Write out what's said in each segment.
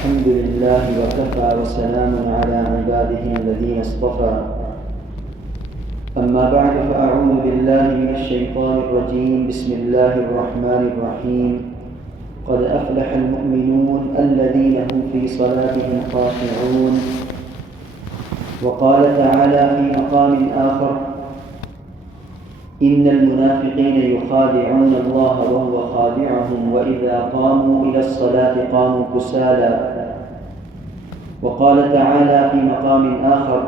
الحمد لله وكفى وسلام على عباده الذين اصطفى. أما بعد فأعوذ بالله من الشيطان الرجيم. بسم الله الرحمن الرحيم. قد أفلح المؤمنون الذين هم في صلاتهم خاشعون. وقال تعالى في مقام آخر: إن المنافقين يخادعون الله وهو خادعهم وإذا قاموا إلى الصلاة قاموا كسالى. وقال تعالى في مقام آخر: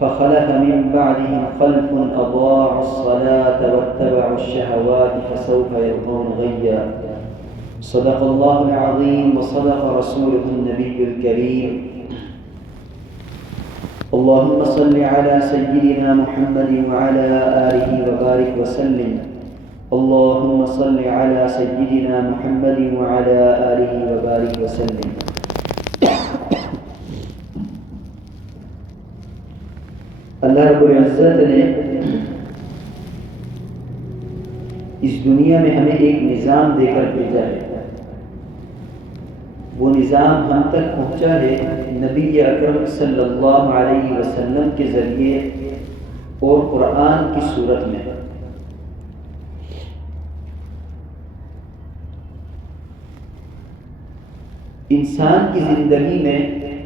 فخلف من بعدهم خلف أضاعوا الصلاة واتبعوا الشهوات فسوف يلقون غيا. صدق الله العظيم وصدق رسوله النبي الكريم. اللهم صل على سيدنا محمد وعلى آله وبارك وسلم. اللهم صل على سيدنا محمد وعلى آله وبارك وسلم. اللہ رب العزت نے اس دنیا میں ہمیں ایک نظام دے کر بھیجا ہے. وہ نظام ہم تک پہنچا ہے نبی اکرم صلی اللہ علیہ وسلم کے ذریعے اور قرآن کی صورت میں. انسان کی زندگی میں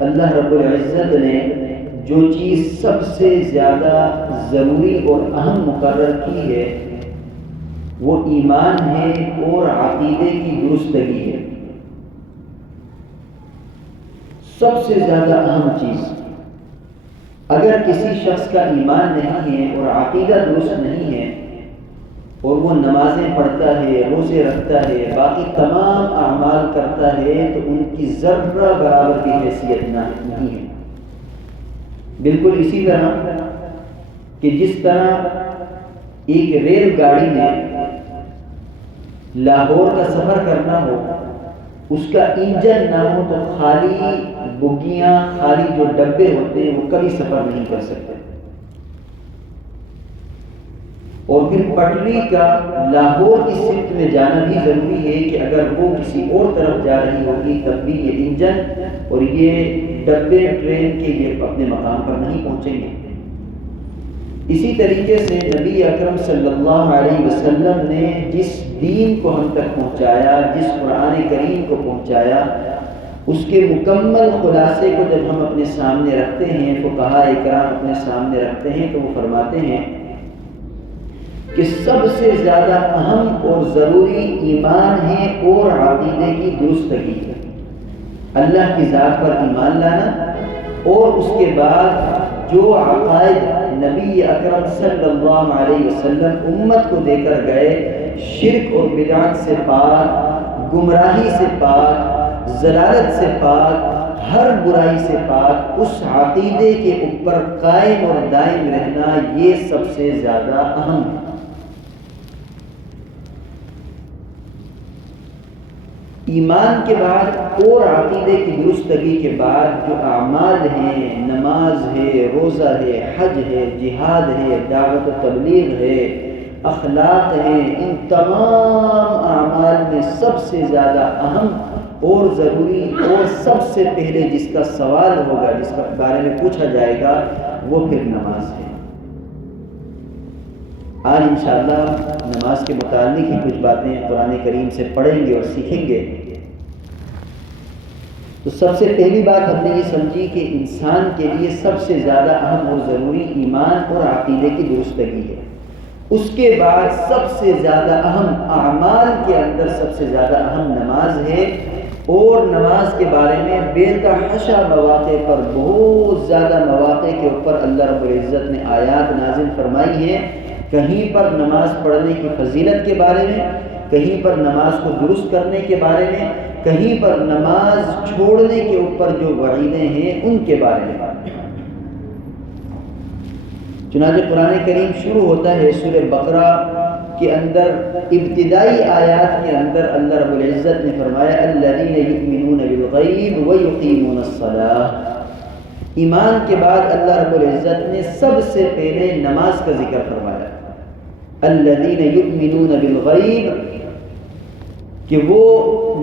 اللہ رب العزت نے جو چیز سب سے زیادہ ضروری اور اہم مقرر کی ہے وہ ایمان ہے اور عقیدے کی درستگی ہے. سب سے زیادہ اہم چیز. اگر کسی شخص کا ایمان نہیں ہے اور عقیدہ درست نہیں ہے اور وہ نمازیں پڑھتا ہے، روزے رکھتا ہے، باقی تمام اعمال کرتا ہے تو ان کی ذرہ برابر بھی حیثیت نہیں ہے. بالکل اسی طرح کہ جس طرح ایک ریل گاڑی میں لاہور کا سفر کرنا ہو، اس کا انجن نہ ہو تو خالی بگیاں، خالی جو ڈبے ہوتے ہیں وہ کبھی سفر نہیں کر سکتے. اور پھر پٹری کا لاہور کی سمت میں جانا بھی ضروری ہے کہ اگر وہ کسی اور طرف جا رہی ہوگی تب بھی یہ انجن اور یہ ڈبے ٹرین کے لیے اپنے مقام پر نہیں پہنچیں گے. اسی طریقے سے نبی اکرم صلی اللہ علیہ وسلم نے جس دین کو ہم تک پہنچایا، جس قرآن کریم کو پہنچایا، اس کے مکمل خلاصے کو جب ہم اپنے سامنے رکھتے ہیں، فقہاء کرام اپنے سامنے رکھتے ہیں تو وہ فرماتے ہیں کہ سب سے زیادہ اہم اور ضروری ایمان ہے اور عقیدے کی درستگی ہے. اللہ کی ذات پر ایمان لانا اور اس کے بعد جو عقائد نبی اکرم صلی اللہ علیہ وسلم امت کو دے کر گئے، شرک اور بدعت سے پاک، گمراہی سے پاک، ضلالت سے پاک، ہر برائی سے پاک، اس عقیدے کے اوپر قائم اور دائم رہنا یہ سب سے زیادہ اہم ہے. ایمان کے بعد اور عقیدے کی درستگی کے بعد جو اعمال ہیں، نماز ہے، روزہ ہے، حج ہے، جہاد ہے، دعوت و تبلیغ ہے، اخلاق ہے، ان تمام اعمال میں سب سے زیادہ اہم اور ضروری اور سب سے پہلے جس کا سوال ہوگا، جس کے بارے میں پوچھا جائے گا، وہ پھر نماز ہے. آج انشاءاللہ نماز کے متعلق ہی کچھ باتیں قرآن کریم سے پڑھیں گے اور سیکھیں گے. تو سب سے پہلی بات ہم نے یہ سمجھی کہ انسان کے لیے سب سے زیادہ اہم اور ضروری ایمان اور عقیدے کی درستگی ہے. اس کے بعد سب سے زیادہ اہم اعمال کے اندر سب سے زیادہ اہم نماز ہے. اور نماز کے بارے میں بے تحاشا مواقع پر، بہت زیادہ مواقع کے اوپر اللہ رب العزت نے آیات نازل فرمائی ہے. کہیں پر نماز پڑھنے کی فضیلت کے بارے میں، کہیں پر نماز کو درست کرنے کے بارے میں، کہیں پر نماز چھوڑنے کے اوپر جو وعیدیں ہیں ان کے بارے میں. چنانچہ قرآن کریم شروع ہوتا ہے سورہ بقرہ کے اندر ابتدائی آیات کے اندر اللہ رب العزت نے فرمایا: الذین یؤمنون بالغیب ویقیمون الصلاۃ. ایمان کے بعد اللہ رب العزت نے سب سے پہلے نماز کا ذکر فرمایا. الذین یؤمنون بالغیب کہ وہ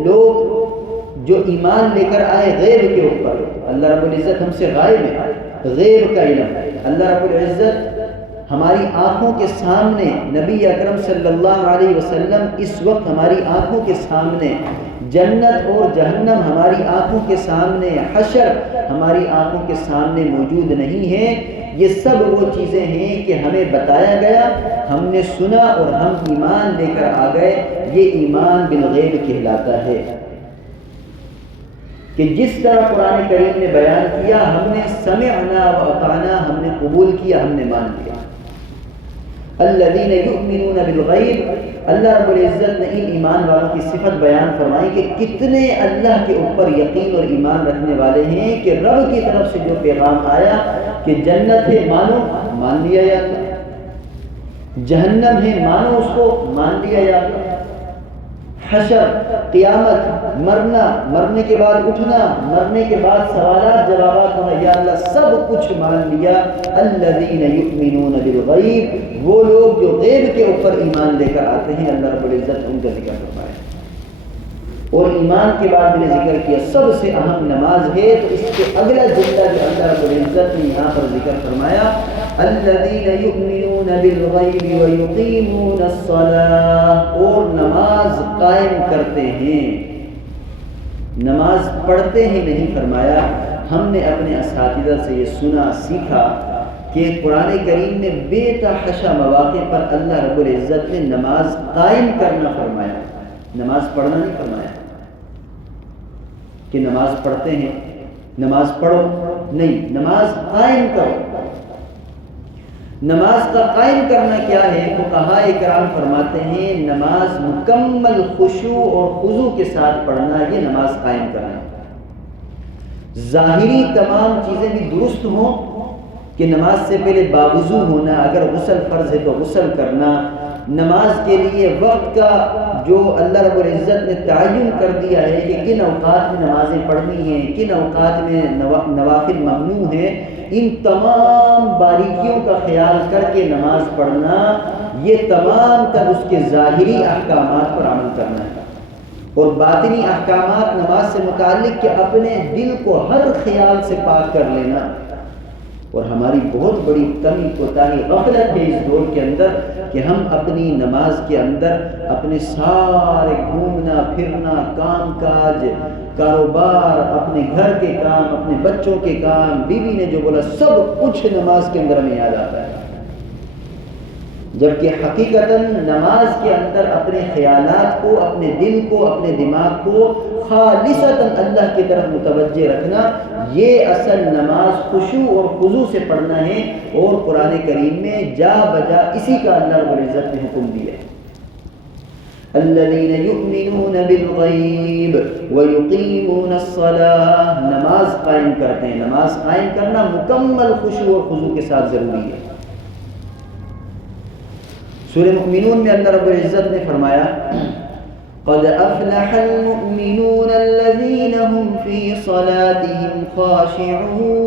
لوگ جو ایمان لے کر آئے غیب کے اوپر. اللہ رب العزت ہم سے غائب ہے، غیب کا علم. اللہ رب العزت ہماری آنکھوں کے سامنے، نبی اکرم صلی اللہ علیہ وسلم اس وقت ہماری آنکھوں کے سامنے، جنت اور جہنم ہماری آنکھوں کے سامنے، حشر ہماری آنکھوں کے سامنے موجود نہیں ہے. یہ سب وہ چیزیں ہیں کہ ہمیں بتایا گیا، ہم نے سنا اور ہم ایمان لے کر آ گئے. یہ ایمان بالغیب کہلاتا ہے کہ جس طرح قرآن کریم نے بیان کیا، ہم نے سمعنا و اطعنا، ہم نے قبول کیا، ہم نے مان لیا. الذین یؤمنون بالغیب، اللہ رب العزت نے ان ایمان والوں کی صفت بیان فرمائی کہ کتنے اللہ کے اوپر یقین اور ایمان رکھنے والے ہیں کہ رب کی طرف سے جو پیغام آیا کہ جنت ہے مانو، مان لیا جاتا، جہنم ہے مانو اس کو، مان لیا جاتا، حشر، قیامت، مرنا، مرنے کے بعد اٹھنا، مرنے کے بعد سوالات جوابات ہونا، یا اللہ سب کچھ مان لیا. الذین یؤمنون بالغیب، وہ لوگ جو غیب کے اوپر ایمان لے کر آتے ہیں، اللہ رب العزت ان کا ذکر فرمائے. اور ایمان کے بعد میں نے ذکر کیا سب سے اہم نماز ہے، تو اس کے اگلا جملہ جو اللہ رب العزت نے یہاں پر ذکر فرمایا، الذین یؤمنون بالغیب ویقیمون الصلاۃ، اور نماز قائم کرتے ہیں، نماز پڑھتے ہیں نہیں فرمایا. ہم نے اپنے اساتذہ سے یہ سنا سیکھا کہ قرآن کریم میں بے تحاشا مواقع پر اللہ رب العزت نے نماز قائم کرنا فرمایا، نماز پڑھنا نہیں فرمایا کہ نماز پڑھتے ہیں، نماز پڑھو، نہیں، نماز قائم کرو. نماز کا قائم کرنا کیا ہے؟ فقہاء کرام فرماتے ہیں نماز مکمل خشوع اور خضوع کے ساتھ پڑھنا، یہ نماز قائم کرنا. ظاہری تمام چیزیں بھی درست ہوں کہ نماز سے پہلے باوضو ہونا، اگر غسل فرض ہے تو غسل کرنا، نماز کے لیے وقت کا جو اللہ رب العزت نے تعین کر دیا ہے کہ کن اوقات میں نمازیں پڑھنی ہیں، کن اوقات میں نوافل ممنوع ہیں، ان تمام باریکیوں کا خیال کر کے نماز پڑھنا، یہ تمام تر اس کے ظاہری احکامات پر عمل کرنا ہے. اور باطنی احکامات نماز سے متعلق کہ اپنے دل کو ہر خیال سے پاک کر لینا. اور ہماری بہت بڑی کمی کوتاہی غفلت ہے اس دور کے اندر کہ ہم اپنی نماز کے اندر اپنے سارے گھومنا پھرنا، کام کاج، کاروبار، اپنے گھر کے کام، اپنے بچوں کے کام، بیوی نے جو بولا سب کچھ نماز کے اندر ہمیں یاد آتا ہے. جبکہ حقیقتاً نماز کے اندر اپنے خیالات کو، اپنے دل کو، اپنے دماغ کو خالصتاً اللہ کی طرف متوجہ رکھنا، یہ اصل نماز خشوع اور خضوع سے پڑھنا ہے. اور قرآن کریم میں جا بجا اسی کا اللہ رب العزت نے حکم دیا ہے. الذین یؤمنون بالغیب ویقیمون الصلاۃ، نماز قائم کرتے ہیں. نماز قائم کرنا مکمل خشوع اور خضوع کے ساتھ ضروری ہے. سورہ مؤمنون میں اللہ رب العزت نے فرمایا قد افلح المؤمنون الذین هم فی صلاتهم خاشعون،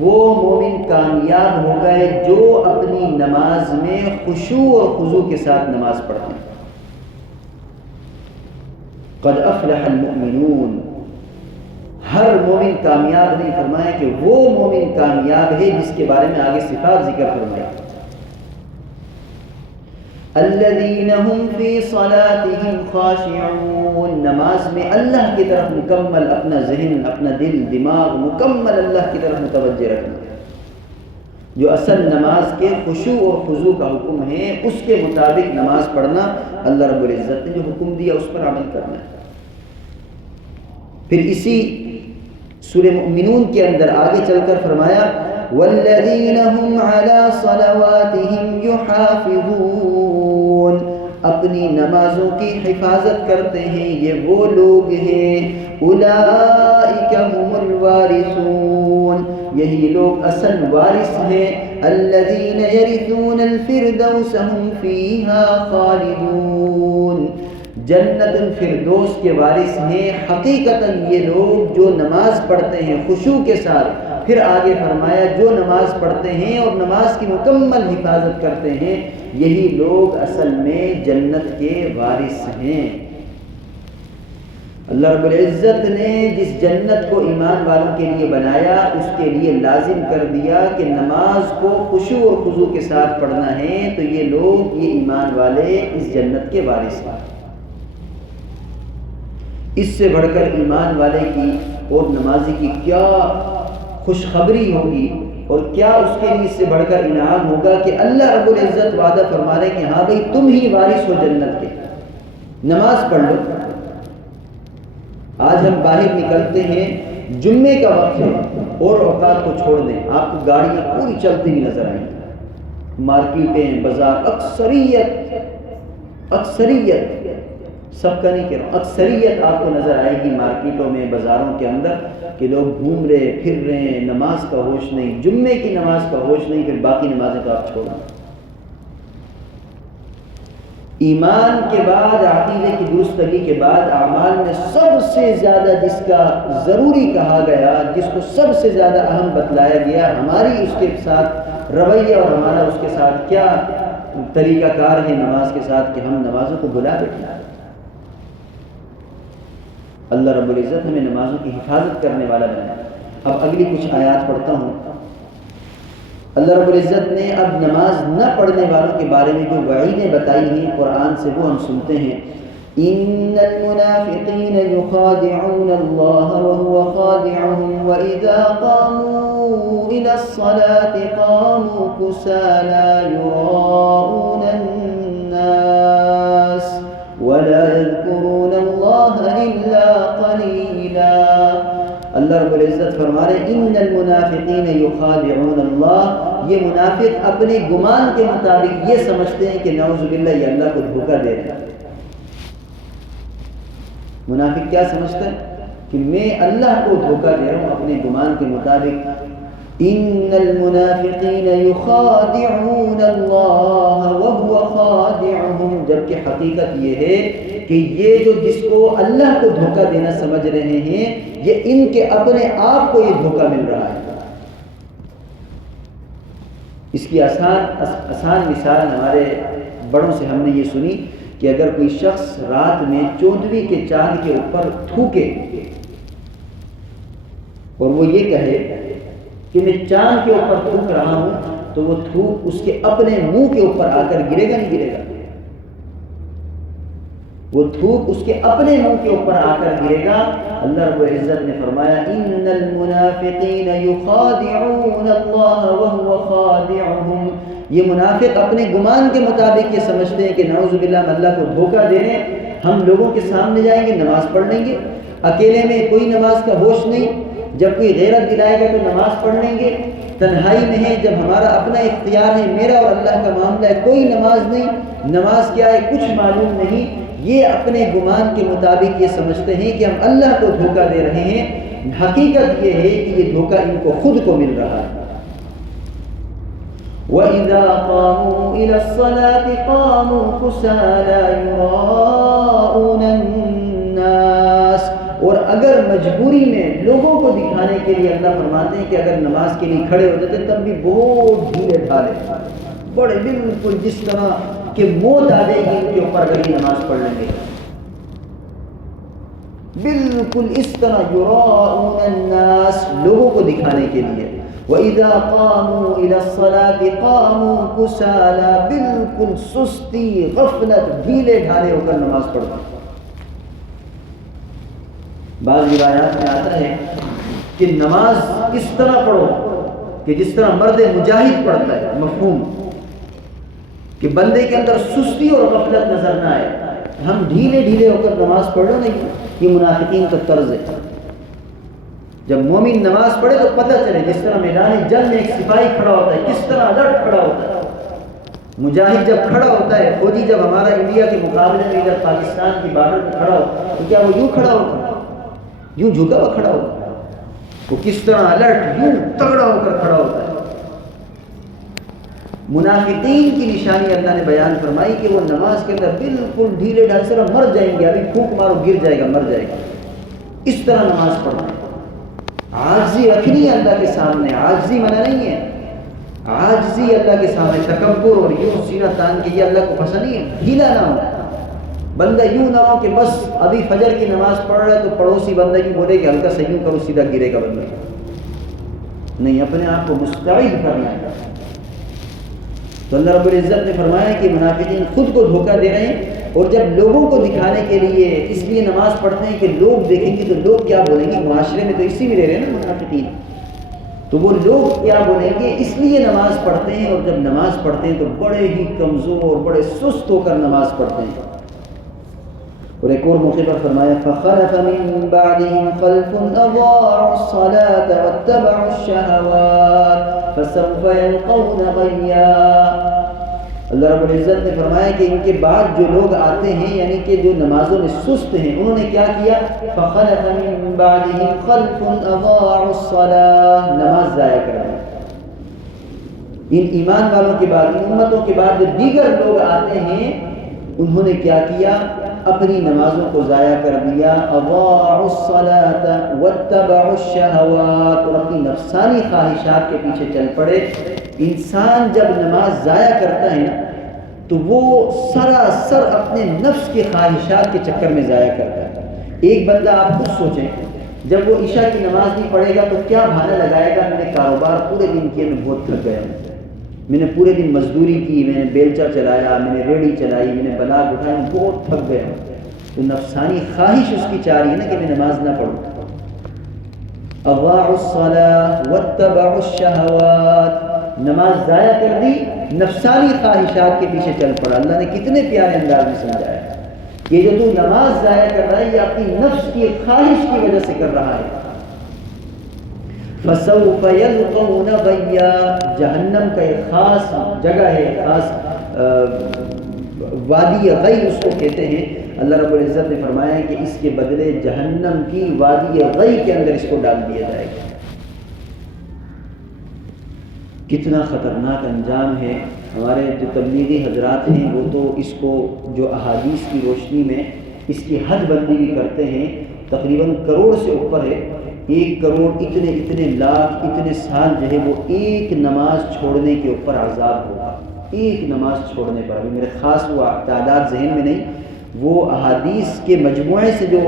وہ مومن کامیاب ہو گئے جو اپنی نماز میں خشوع اور خضوع کے ساتھ نماز پڑھتے ہیں. قد افلح المؤمنون، ہر مومن کامیاب نہیں فرمایا کہ وہ مومن کامیاب ہے جس کے بارے میں آگے صفات ذکر فرمایا. الذین هم فی صلاتهم خاشعون، نماز میں اللہ کی طرف مکمل اپنا ذہن، اپنا دل، دماغ مکمل اللہ کی طرف متوجہ رکھنا. جو اصل نماز کے خشوع اور خضوع کا حکم ہے اس کے مطابق نماز پڑھنا، اللہ رب العزت نے جو حکم دیا اس پر عمل کرنا ہے. پھر اسی سورہ مؤمنون کے اندر آگے چل کر فرمایا والذین هم علی صلواتهم یحافظون، اپنی نمازوں کی حفاظت کرتے ہیں یہ وہ لوگ ہیں. اولئک هم الوارثون، یہی لوگ اصل وارث ہیں. الذین یرثون الفردوس هم فیہا خالدون، جنت الفردوس کے وارث ہیں حقیقتاً یہ لوگ جو نماز پڑھتے ہیں خشوع کے ساتھ. پھر آگے فرمایا جو نماز پڑھتے ہیں اور نماز کی مکمل حفاظت کرتے ہیں یہی لوگ اصل میں جنت کے وارث ہیں. اللہ رب العزت نے جس جنت کو ایمان والوں کے لیے بنایا اس کے لیے لازم کر دیا کہ نماز کو خشوع اور خضوع کے ساتھ پڑھنا ہے، تو یہ لوگ، یہ ایمان والے اس جنت کے وارث ہیں۔ اس سے بڑھ کر ایمان والے کی اور نمازی کی کیا خوشخبری ہوگی اور کیا اس کے لیے اس سے بڑھ کر انعام ہوگا کہ اللہ رب العزت وعدہ فرما رہے کہ ہاں بھئی تم ہی وارث ہو جنت کے، نماز پڑھ لو۔ آج ہم باہر نکلتے ہیں، جمعے کا وقت ہے اور اوقات کو چھوڑ دیں، آپ کو گاڑیاں پوری چلتی ہوئی نظر آئیں گی، مارکیٹیں، بازار، اکثریت سب کا نہیں کہہ رہا ہوں، اکثریت آپ کو نظر آئے گی مارکیٹوں میں، بازاروں کے اندر کہ لوگ گھوم رہے پھر رہے ہیں، نماز کا ہوش نہیں، جمعے کی نماز کا ہوش نہیں، پھر باقی نمازیں تو آپ چھوڑیں۔ ایمان کے بعد، عقیدے کی درستگی کے بعد، اعمال میں سب سے زیادہ جس کا ضروری کہا گیا، جس کو سب سے زیادہ اہم بتلایا گیا، ہماری اس کے ساتھ رویہ اور ہمارا اس کے ساتھ کیا طریقہ کار ہے نماز کے ساتھ، کہ ہم نمازوں کو بلا بیٹھیں۔ اللہ رب العزت ہمیں نمازوں کی حفاظت کرنے والا بنایا۔ اب اگلی کچھ آیات پڑھتا ہوں۔ اللہ رب العزت نے اب نماز نہ پڑھنے والوں کے بارے میں جو وعیدیں بتائی ہیں قرآن سے، وہ ہم سنتے ہیں۔ ان المنافقین یخادعون اللہ وهو خادعهم واذا قاموا الى الصلاة قاموا كسالى يراءون الناس ولا يذكرون اللہ الا قلیلا۔ اللہ رب العزت فرما رہے ان المنافقین یخادعون اللہ، یہ منافق اپنے گمان کے مطابق یہ سمجھتے ہیں کہ نعوذ باللہ یہ اللہ کو دھوکہ دے رہا ہے۔ منافق کیا سمجھتا ہے کہ میں اللہ کو دھوکہ دے رہا ہوں اپنے گمان کے مطابق۔ ان المنافقین یخادعون اللہ وهو خادعهم، جبکہ حقیقت یہ ہے کہ یہ جو جس کو اللہ کو دھوکہ دینا سمجھ رہے ہیں، یہ ان کے اپنے آپ کو یہ دھوکہ مل رہا ہے۔ اس کی آسان مثال ہمارے بڑوں سے ہم نے یہ سنی کہ اگر کوئی شخص رات میں 14ویں کے چاند کے اوپر تھوکے اور وہ یہ کہے کہ میں چاند کے اوپر تھوک رہا ہوں، تو وہ تھوک اس کے اپنے منہ کے اوپر آ کر گرے گا نہیں گرے گا؟ وہ تھوک اس کے اپنے منہ کے اوپر آ کر گرے گا۔ اللہ رب العزت نے فرمایا ان المنافقین یخادعون اللہ وهو خادعهم، یہ منافق اپنے گمان کے مطابق یہ سمجھتے ہیں کہ نعوذ باللہ ہم اللہ کو دھوکہ دے رہے ہیں، ہم لوگوں کے سامنے جائیں گے نماز پڑھ لیں گے، اکیلے میں کوئی نماز کا ہوش نہیں، جب کوئی غیرت دلائے گا تو نماز پڑھ لیں گے، تنہائی میں ہے جب ہمارا اپنا اختیار ہے، میرا اور اللہ کا معاملہ ہے، کوئی نماز نہیں، نماز کیا ہے کچھ معلوم نہیں۔ یہ اپنے گمان کے مطابق یہ سمجھتے ہیں کہ ہم اللہ کو دھوکہ دے رہے ہیں، حقیقت یہ ہے کہ یہ دھوکہ ان کو خود کو مل رہا ہے۔ وَإِذَا قَامُوا إِلَى الصَّلَاةِ قَامُوا كُسَالَى يُرَاءُونَ النَّاسَ، اور اگر مجبوری میں لوگوں کو دکھانے کے لیے اللہ فرماتے ہیں کہ اگر نماز کے لیے کھڑے ہو جاتے تب بھی بہت ڈھیلے ڈھالے، بڑے بالکل جس طرح کہ موت آ جائے گی ان کے اوپر اگر یہ نماز پڑھ لیں گے، بالکل اس طرح یراؤون الناس، لوگوں کو دکھانے کے لیے۔ وَإِذَا قَامُوا إِلَى الصَّلَاةِ قَامُوا كُسَالَى، بالکل سستی، غفلت، ڈھیلے ڈھالے ہو کر نماز پڑھتے۔ بعض روایات میں آتا ہے کہ نماز اس طرح پڑھو کہ جس طرح مرد مجاہد پڑھتا ہے، مفہوم کہ بندے کے اندر سستی اور غفلت نظر نہ آئے، ہم ڈھیلے ڈھیلے ہو کر نماز پڑھ رہے نہیں، یہ منافقین کا طرز ہے۔ جب مومن نماز پڑھے تو پتہ چلے، جس طرح میدان جنگ میں ایک سپاہی کھڑا ہوتا ہے کس طرح الرٹ کھڑا ہوتا ہے، مجاہد جب کھڑا ہوتا ہے، فوجی جب ہمارا انڈیا کے مقابلے میں ادھر پاکستان کی بارڈر پہ کھڑا ہوتا ہے تو کیا وہ یوں کھڑا ہوتا ہے، یوں جھکا ہوا کھڑا ہوتا ہے؟ وہ کس طرح الرٹ، یوں تگڑا ہو کر کھڑا ہوتا ہے۔ منافقین کی نشانی اللہ نے بیان فرمائی کہ وہ نماز کے اندر بالکل ڈھیلے ڈھال سے مر جائیں گے، ابھی پھونک مارو گر جائے گا، مر جائے گا، اس طرح نماز پڑھنا ہے۔ عاجزی رکھنی ہے اللہ کے سامنے، عاجزی منع نہیں ہے، عاجزی اللہ کے سامنے، تکبر اور یوں سینہ تان کے یہ اللہ کو پسند نہیں ہے، ڈھیلا نہ ہو، بندہ یوں نہ ہو کہ بس ابھی فجر کی نماز پڑھ رہا ہے تو پڑوسی بندہ یوں بولے کہ ہلکا سا یوں کرو سیدھا گرے گا بندہ. نہیں، اپنے آپ کو مستعد کرنا ہے. تو اللہ رب العزت نے فرمایا کہ منافقین خود کو دھوکہ دے رہے ہیں، اور جب لوگوں کو دکھانے کے لیے اس لیے نماز پڑھتے ہیں کہ لوگ دیکھیں گے تو لوگ کیا بولیں گے. معاشرے میں تو اسی میں رہ رہے ہیں نا منافقین، تو وہ لوگ کیا بولیں گے اس لیے نماز پڑھتے ہیں، اور جب نماز پڑھتے ہیں تو بڑے ہی کمزور، بڑے سست ہو کر نماز پڑھتے ہیں. اور ایک اور موقع پر فرمایا فَخَلَفَ مِن بَعْدِهِمْ خَلْفٌ أَضَاعُوا الصَّلَاةَ وَاتَّبَعُوا الشَّهَوَاتِ فَسَوْفَ يَلْقَوْنَ غَيًّا. اللہ رب العزت نے فرمایا کہ ان کے بعد جو لوگ آتے ہیں، یعنی کہ جو نمازوں میں سست ہیں، انہوں نے کیا کیا؟ فَخَلَفَ مِن بَعْدِهِمْ خَلْفٌ أَضَاعُوا الصَّلَاةَ، نماز ضائع کر رہے ہیں. ان ایمان والوں کے بعد، ان امتوں کے بعد جو دیگر لوگ آتے ہیں، انہوں نے کیا کیا؟ اپنی نمازوں کو ضائع کر دیا. اضاعوا الصلاة واتبعوا الشہوات، اور اپنی نفسانی خواہشات کے پیچھے چل پڑے. انسان جب نماز ضائع کرتا ہے تو وہ سراسر اپنے نفس کے خواہشات کے چکر میں ضائع کرتا ہے. ایک بندہ آپ خود سوچیں، جب وہ عشاء کی نماز نہیں پڑھے گا تو کیا بہانہ لگائے گا؟ میں نے کاروبار پورے دن کیے، میں بہت تھک گیا ہوں، میں نے پورے دن مزدوری کی، میں نے بیلچا چلایا، میں نے ریڑھی چلائی، میں نے بلاگ اٹھایا، بہت تھک گیا. تو نفسانی خواہش اس کی چاہ رہی ہے نا کہ میں نماز نہ پڑھوں. اضاعوا الصلاة واتبعوا الشہوات، نماز ضائع کر دی، نفسانی خواہشات کے پیچھے چل پڑا. اللہ نے کتنے پیارے انداز میں سمجھایا کہ یہ جو تو نماز ضائع کر رہا ہے یہ اپنی نفس کی خواہش کی وجہ سے کر رہا ہے. فَسَوْفَ يَلْقَوْنَ غَيًّا، جہنم کا ایک خاص جگہ ہے، خاص وادی غی اس کو کہتے ہیں. اللہ رب العزت نے فرمایا ہے کہ اس کے بدلے جہنم کی وادی غی کے اندر اس کو ڈال دیا جائے گا. کتنا خطرناک انجام ہے. ہمارے جو تبلیغی حضرات ہیں وہ تو اس کو جو احادیث کی روشنی میں اس کی حد بندی بھی کرتے ہیں. تقریباً کروڑ سے اوپر ہے، 1 کروڑ اتنے لاکھ اتنے سال جو ہے وہ ایک نماز چھوڑنے کے اوپر عذاب ہوگا. ایک نماز چھوڑنے پر، ابھی میرے خاص وہ تعداد ذہن میں نہیں، وہ احادیث کے مجموعے سے جو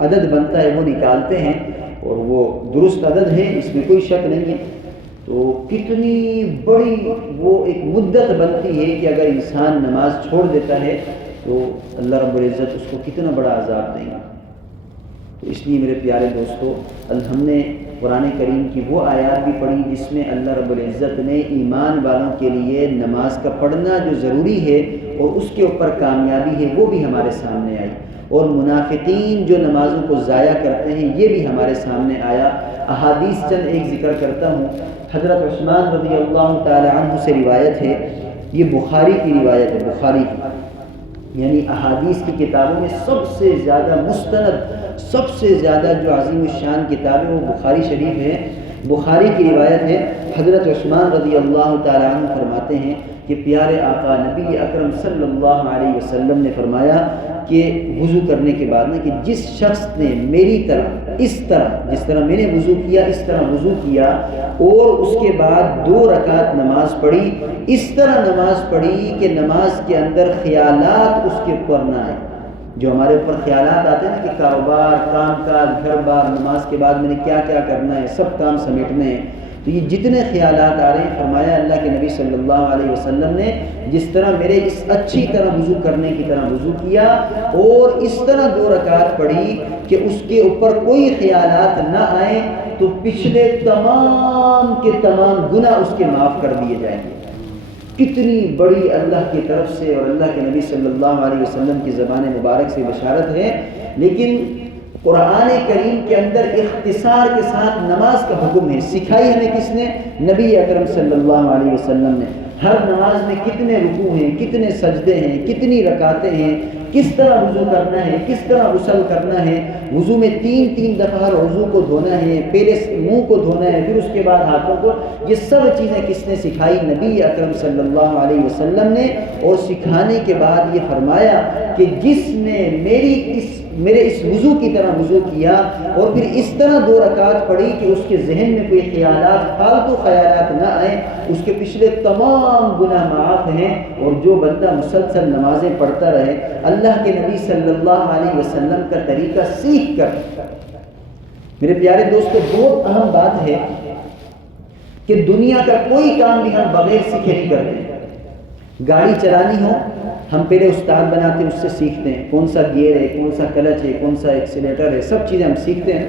عدد بنتا ہے وہ نکالتے ہیں، اور وہ درست عدد ہے، اس میں کوئی شک نہیں ہے. تو کتنی بڑی وہ ایک مدت بنتی ہے کہ اگر انسان نماز چھوڑ دیتا ہے تو اللہ رب العزت اس کو کتنا بڑا عذاب دیں گے. تو اس لیے میرے پیارے دوستو، ہم نے قرآن کریم کی وہ آیات بھی پڑھی جس میں اللہ رب العزت نے ایمان والوں کے لیے نماز کا پڑھنا جو ضروری ہے اور اس کے اوپر کامیابی ہے وہ بھی ہمارے سامنے آئی، اور منافقین جو نمازوں کو ضائع کرتے ہیں یہ بھی ہمارے سامنے آیا. احادیث چند ایک ذکر کرتا ہوں. حضرت عثمان رضی اللہ تعالی عنہ سے روایت ہے، یہ بخاری کی روایت ہے، بخاری کی، یعنی احادیث کی کتابوں میں سب سے زیادہ مستند، سب سے زیادہ جو عظیم الشان کتاب ہے وہ بخاری شریف ہے. بخاری کی روایت ہے، حضرت عثمان رضی اللہ تعالی عنہ فرماتے ہیں کہ پیارے آقا نبی اکرم صلی اللہ علیہ وسلم نے فرمایا کہ وضو کرنے کے بعد کہ جس شخص نے میری طرح اس طرح جس طرح میں نے وضو کیا اس طرح وضو کیا اور اس کے بعد 2 رکعت نماز پڑھی، اس طرح نماز پڑھی کہ نماز کے اندر خیالات اس کے اوپر نہ آئے. جو ہمارے اوپر خیالات آتے ہیں نا کہ کاروبار، کام کاج، گھر بار، نماز کے بعد میں نے کیا کیا کرنا ہے، سب کام سمیٹنے ہیں، تو یہ جتنے خیالات آ رہے ہیں، فرمایا اللہ کے نبی صلی اللہ علیہ وسلم نے جس طرح میرے اس اچھی طرح وضو کرنے کی طرح وضو کیا اور اس طرح 2 رکعت پڑھی کہ اس کے اوپر کوئی خیالات نہ آئیں، تو پچھلے تمام کے تمام گناہ اس کے معاف کر دیے جائیں گے. کتنی بڑی اللہ کی طرف سے اور اللہ کے نبی صلی اللہ علیہ وسلم کی زبان مبارک سے بشارت ہے. لیکن قرآن کریم کے اندر اختصار کے ساتھ نماز کا حکم ہے. سکھائی ہمیں کس نے؟ نبی اکرم صلی اللہ علیہ وسلم نے. ہر نماز میں کتنے رکوع ہیں، کتنے سجدے ہیں، کتنی رکعتیں ہیں، کس طرح وضو کرنا ہے، کس طرح غسل کرنا ہے. وضو میں 3 دفعہ ہر عضو کو دھونا ہے، پہلے منہ کو دھونا ہے، پھر اس کے بعد ہاتھوں کو. یہ سب چیزیں کس نے سکھائی؟ نبی اکرم صلی اللہ علیہ وسلم نے. اور سکھانے کے بعد یہ فرمایا کہ جس نے میری اس میرے اس وضو کی طرح وضو کیا اور پھر اس طرح 2 رکعت پڑھی کہ اس کے ذہن میں کوئی خیالات، فالتو خیالات نہ آئیں، اس کے پچھلے تمام گناہ معاف ہیں۔ اور جو بندہ مسلسل نمازیں پڑھتا رہے، اللہ کے نبی صلی اللہ علیہ وسلم کا طریقہ سیکھ کر، میرے پیارے دوستو بہت اہم بات ہے کہ دنیا کا کوئی کام بھی ہم بغیر سیکھے نہیں کرتے۔ گاڑی چلانی ہو، ہم پہلے استاد بناتے ہیں، اس سے سیکھتے ہیں کون سا گیئر ہے، کون سا کلچ ہے، کون سا ایکسیلیٹر ہے، سب چیزیں ہم سیکھتے ہیں۔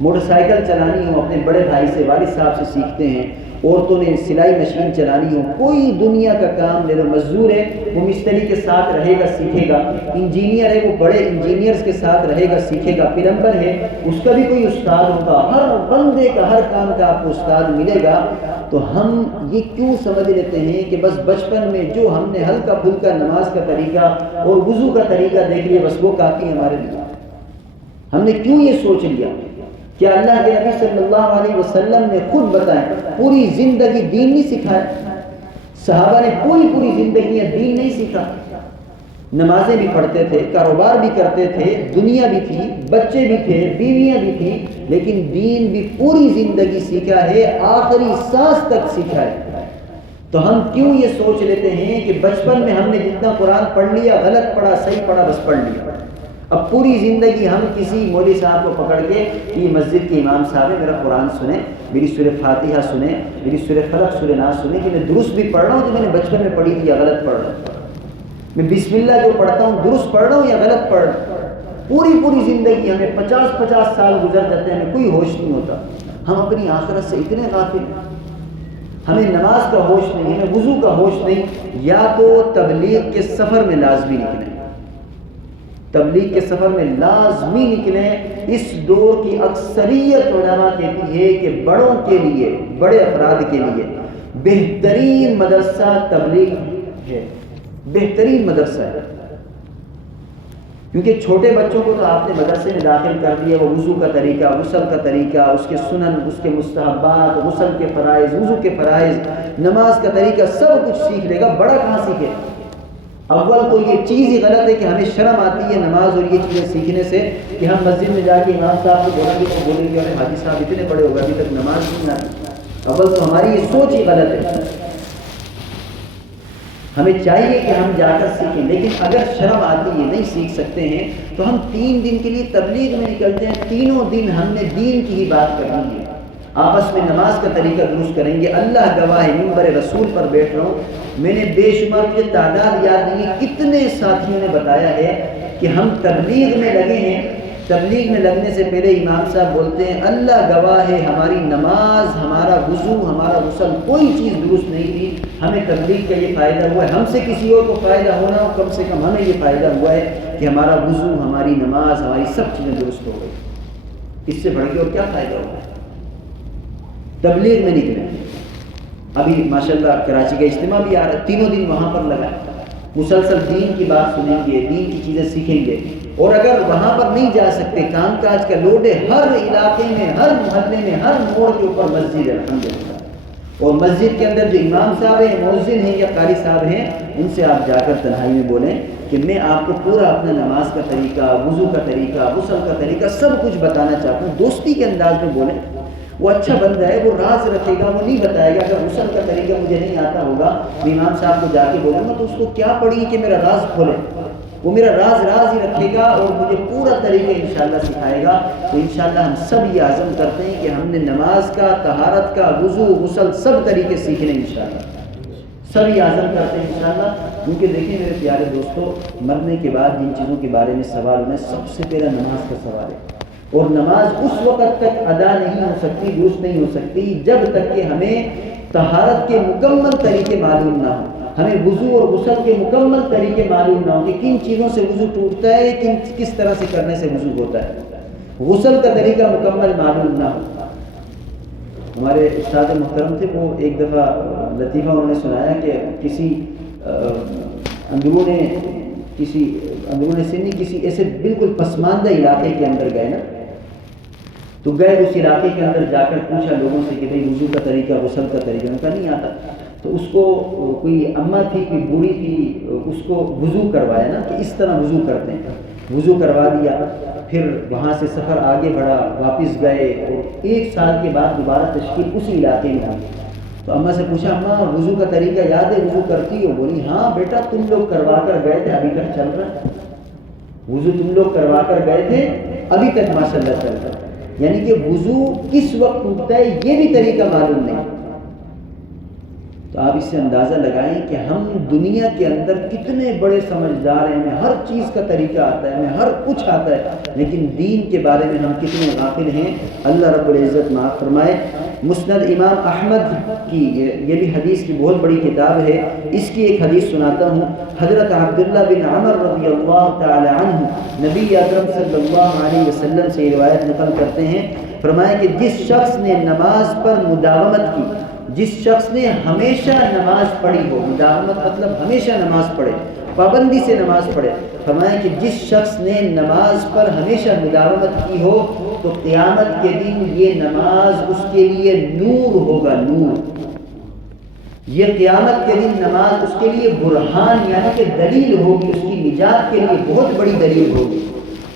موٹر سائیکل چلانی ہو، اپنے بڑے بھائی سے، والد صاحب سے سیکھتے ہیں۔ عورتوں نے سلائی مشین چلانی ہو، کوئی دنیا کا کام لے لو، مزدور ہے وہ مستری کے ساتھ رہے گا سیکھے گا، انجینئر ہے وہ بڑے انجینئرز کے ساتھ رہے گا سیکھے گا، پلمبر ہے اس کا بھی کوئی استاد ہوگا، ہر بندے کا ہر کام کا آپ کو استاد ملے گا۔ تو ہم یہ کیوں سمجھ لیتے ہیں کہ بس بچپن میں جو ہم نے ہلکا پھلکا نماز کا طریقہ اور وضو کا طریقہ دیکھ لیا بس وہ کافی ہے ہمارے لیے؟ ہم نے کیوں یہ سوچ لیا کہ اللہ کے نبی صلی اللہ علیہ وسلم نے خود بتائیں پوری زندگی دین نہیں سکھایا، صحابہ نے پوری زندگی دین نہیں سیکھا، نمازیں بھی پڑھتے تھے، کاروبار بھی کرتے تھے، دنیا بھی تھی، بچے بھی تھے، بیویاں بھی تھیں، لیکن دین بھی پوری زندگی سیکھا ہے، آخری سانس تک سیکھا ہے۔ تو ہم کیوں یہ سوچ لیتے ہیں کہ بچپن میں ہم نے جتنا قرآن پڑھ لیا، غلط پڑھا صحیح پڑھا بس پڑھ لیا، اب پوری زندگی ہم کسی مولوی صاحب کو پکڑ کے کہ مسجد کے امام صاحب ہے، میرا قرآن سنیں، میری سورہ فاتحہ سنیں، میری سورہ فلق سورہ ناس سنیں کہ میں درست بھی پڑھ رہا ہوں جو میں نے بچپن میں پڑھی تھی یا غلط پڑھ رہا ہوں، میں بسم اللہ جو پڑھتا ہوں درست پڑھ رہا ہوں یا غلط پڑھ رہا ہوں۔ پوری زندگی ہمیں 50 سال گزر جاتے ہیں، ہمیں کوئی ہوش نہیں ہوتا، ہم اپنی آخرت سے اتنے غافل ہیں، ہمیں نماز کا ہوش نہیں، ہمیں وضو کا ہوش نہیں۔ یا تو تبلیغ کے سفر میں لازمی نکلیں، تبلیغ کے سفر میں لازمی نکلیں۔ اس دور کی اکثریت علماء کہتی ہے کہ بڑوں کے لیے، بڑے افراد کے لیے بہترین مدرسہ تبلیغ ہے، بہترین مدرسہ ہے، کیونکہ چھوٹے بچوں کو تو آپ نے مدرسے میں داخل کر دیا، وہ وضو کا طریقہ، غسل کا طریقہ، اس کے سنن، اس کے مستحبات، غسل کے فرائض، وضو کے فرائض، نماز کا طریقہ سب کچھ سیکھ لے گا، بڑا کہاں سیکھے؟ اول تو یہ چیز ہی غلط ہے کہ ہمیں شرم آتی ہے نماز اور یہ چیزیں سیکھنے سے کہ ہم مسجد میں جا کے امام صاحب کو بولیں گے ارے حاجی صاحب اتنے بڑے ہو گئے ابھی تک نماز نہیں آتی۔ اول تو ہماری یہ سوچ ہی غلط ہے، ہمیں چاہیے کہ ہم جا کر سیکھیں، لیکن اگر شرم آتی ہے نہیں سیکھ سکتے ہیں تو ہم 3 دن کے لیے تبلیغ میں نکلتے ہیں، تینوں دن ہم نے دین کی ہی بات کرنی ہے، آپس میں نماز کا طریقہ درست کریں گے۔ اللہ گواہ ہے، منبر رسول پر بیٹھ رہا ہوں، میں نے بے شمار، مجھے تعداد یاد نہیں ہے کتنے ساتھیوں نے بتایا ہے کہ ہم تبلیغ میں لگے ہیں، تبلیغ میں لگنے سے پہلے امام صاحب بولتے ہیں اللہ گواہ ہے ہماری نماز، ہمارا وضو، ہمارا غسل کوئی چیز درست نہیں تھی، ہمیں تبلیغ کا یہ فائدہ ہوا ہے، ہم سے کسی اور کو فائدہ ہونا ہو کم سے کم ہمیں یہ فائدہ ہوا ہے کہ ہمارا وضو، ہماری نماز، ہماری سب چیزیں درست ہو گئی، اس سے بڑھ کے اور کیا فائدہ ہوگا؟ تبلیغ میں نکلیں۔ ابھی ماشاءاللہ کراچی کا اجتماع بھی آ رہا ہے، تینوں دن وہاں پر لگا، مسلسل دین کی بات سنیں گے، دین کی چیزیں سیکھیں گے، اور اگر وہاں پر نہیں جا سکتے، کام کاج کا لوڈ ہے، ہر علاقے میں، ہر محلے میں، ہر موڑ کے اوپر مسجد ہے الحمدللہ، اور مسجد کے اندر جو امام صاحب ہیں، مؤذن ہیں یا قاری صاحب ہیں، ان سے آپ جا کر تنہائی میں بولیں کہ میں آپ کو پورا اپنا نماز کا طریقہ، وضو کا طریقہ، غسل کا طریقہ سب کچھ بتانا چاہتا ہوں، دوستی کے انداز میں بولیں۔ وہ اچھا بندہ ہے، وہ راز رکھے گا، وہ نہیں بتائے گا۔ اگر غسل کا طریقہ مجھے نہیں آتا ہوگا، میں امام صاحب کو جا کے بولوں گا تو اس کو کیا پڑھی کہ میرا راز کھولے، وہ میرا راز ہی رکھے گا اور مجھے پورا طریقہ انشاءاللہ سکھائے گا۔ تو انشاءاللہ ہم سب یہ عزم کرتے ہیں کہ ہم نے نماز کا، طہارت کا، وضو، غسل سب طریقے سیکھنے انشاءاللہ، سب یہ عزم کرتے ہیں انشاءاللہ۔ کیونکہ دیکھیں میرے پیارے دوستو، مرنے کے بعد جن چیزوں کے بارے میں سوال ہونا ہے، سب سے پہلا نماز کا سوال ہے، اور نماز اس وقت تک ادا نہیں ہو سکتی، درست نہیں ہو سکتی جب تک کہ ہمیں طہارت کے مکمل طریقے معلوم نہ ہو، ہمیں وضو اور غسل کے مکمل طریقے معلوم نہ ہو کہ کن چیزوں سے وضو ٹوٹتا ہے، کس طرح سے کرنے سے وضو ہوتا ہے، غسل کا طریقہ مکمل معلوم نہ ہو۔ ہمارے استاد محترم تھے، وہ ایک دفعہ لطیفہ انہوں نے سنایا کہ کسی اندرون سندھ کسی ایسے بالکل پسماندہ علاقے کے اندر گئے نا، تو گئے اس علاقے کے اندر جا کر پوچھا لوگوں سے کہ بھئی وضو کا طریقہ، غسل کا طریقہ، ان کا نہیں آتا، تو اس کو کوئی اماں تھی، کوئی بوڑھی تھی، اس کو وضو کروایا نا کہ اس طرح وضو کرتے ہیں، وضو کروا دیا، پھر وہاں سے سفر آگے بڑھا، واپس گئے اور 1 سال کے بعد دوبارہ تشکیل اسی علاقے میں ہوئی۔ تو اماں سے پوچھا اماں وضو کا طریقہ یاد ہے، وضو کرتی ہو؟ بولی ہاں بیٹا تم لوگ کروا کر گئے تھے ابھی تک چل رہا ہے، وضو تم لوگ کروا کر گئے تھے ابھی تک ماشاءاللہ چل رہا ہے۔ یعنی کہ وضو کس وقت ٹوٹتا ہے یہ بھی طریقہ معلوم نہیں۔ تو آپ اس سے اندازہ لگائیں کہ ہم دنیا کے اندر کتنے بڑے سمجھدار ہیں، ہمیں ہر چیز کا طریقہ آتا ہے، ہمیں ہر کچھ آتا ہے، لیکن دین کے بارے میں ہم کتنے غافل ہیں۔ اللہ رب العزت معاف فرمائے۔ مسند امام احمد کی یہ بھی حدیث کی بہت بڑی کتاب ہے، اس کی ایک حدیث سناتا ہوں۔ حضرت عبداللہ بن عمر رضی اللہ تعالی عنہ نبی اکرم صلی اللہ علیہ وسلم سے روایت نقل کرتے ہیں، فرمایا کہ جس شخص نے نماز پر مداومت کی، جس شخص نے ہمیشہ نماز پڑھی ہو، مداومت مطلب ہمیشہ نماز پڑھے، پابندی سے نماز پڑھے، فرمایا کہ جس شخص نے نماز پر ہمیشہ مداومت کی ہو تو قیامت کے دن یہ نماز اس کے لیے نور ہوگا، نور۔ یہ قیامت کے دن نماز اس کے لیے برہان یعنی کہ دلیل ہوگی، اس کی نجات کے لیے بہت بڑی دلیل ہوگی،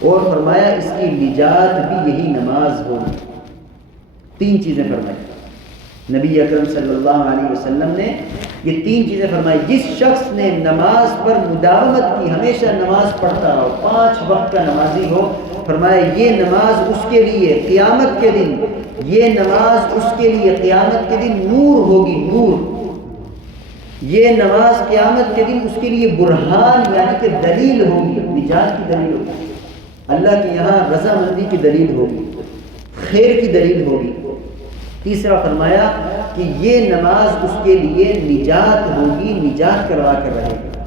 اور فرمایا اس کی نجات بھی یہی نماز ہوگی۔ 3 چیزیں فرمائی نبی اکرم صلی اللہ علیہ وسلم نے، یہ 3 چیزیں فرمائی۔ جس شخص نے نماز پر مداومت کی، ہمیشہ نماز پڑھتا ہو، 5 وقت کا نمازی ہو، فرمایا یہ نماز اس کے لیے قیامت کے دن، یہ نماز اس کے لیے قیامت کے دن نور ہوگی، نور۔ یہ نماز قیامت کے دن اس کے لیے برہان یعنی کہ دلیل ہوگی، نجات کی دلیل ہوگی، اللہ کے یہاں رضامندی کی دلیل ہوگی، خیر کی دلیل ہوگی۔ تیسرا فرمایا کہ یہ نماز اس کے لیے نجات ہوگی، نجات کروا کر رہے گا۔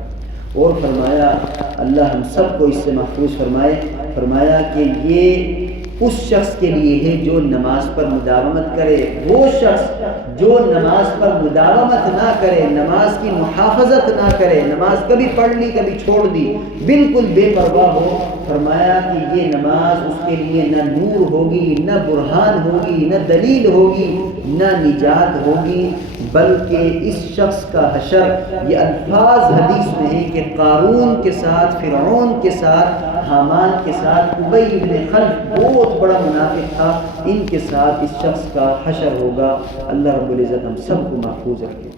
اور فرمایا اللہ ہم سب کو اس سے محفوظ فرمائے، فرمایا کہ یہ اس شخص کے لیے ہے جو نماز پر مداومت کرے۔ وہ شخص جو نماز پر مداومت نہ کرے، نماز کی محافظت نہ کرے، نماز کبھی پڑھ لی کبھی چھوڑ دی، بالکل بے پرواہ ہو، فرمایا کہ یہ نماز اس کے لیے نہ نور ہوگی، نہ برہان ہوگی، نہ دلیل ہوگی، نہ نجات ہوگی، بلکہ اس شخص کا حشر، یہ الفاظ حدیث میں ہیں کہ قارون کے ساتھ، فرعون کے ساتھ، حامان کے ساتھ، ابی بن خلف بہت بڑا منافق تھا، ان کے ساتھ اس شخص کا حشر ہوگا۔ اللہ رب العزت ہم سب کو محفوظ رکھے۔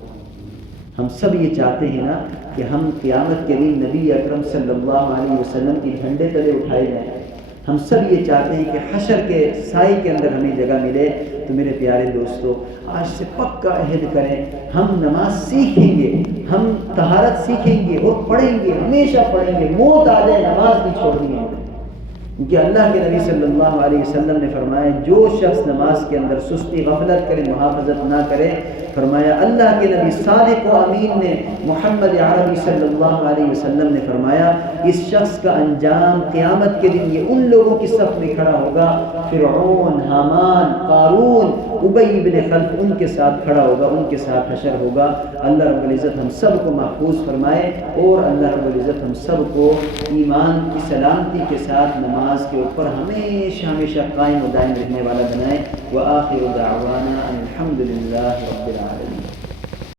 ہم سب یہ چاہتے ہیں نا کہ ہم قیامت کے دن نبی اکرم صلی اللہ علیہ وسلم کی جھنڈے تلے اٹھائے جائیں۔ ہم سب یہ چاہتے ہیں کہ حشر کے سائے کے اندر ہمیں جگہ ملے۔ تو میرے پیارے دوستو، آج سے پکا عہد کریں، ہم نماز سیکھیں گے، ہم طہارت سیکھیں گے اور پڑھیں گے، ہمیشہ پڑھیں گے، موت آ جائے نماز نہیں چھوڑنی ہے۔ کیونکہ اللہ کے نبی صلی اللہ علیہ وسلم نے فرمایا جو شخص نماز کے اندر سستی غفلت کرے، محافظت نہ کرے، فرمایا اللہ کے نبی صادق و امین نے، محمد عربی صلی اللہ علیہ وسلم نے فرمایا اس شخص کا انجام قیامت کے دن یہ ان لوگوں کی صف میں کھڑا ہوگا، فرعون، حامان، قارون، ابی بن خلف، ان کے ساتھ کھڑا ہوگا، ان کے ساتھ حشر ہوگا۔ اللہ رب العزت ہم سب کو محفوظ فرمائے، اور اللہ رب العزت ہم سب کو ایمان کی سلامتی کے ساتھ نماز کے اوپر ہمیشہ ہمیشہ قائم و دائم رہنے والا بنائے۔ وآخر دعوانا ان الحمد للہ رب العالمین۔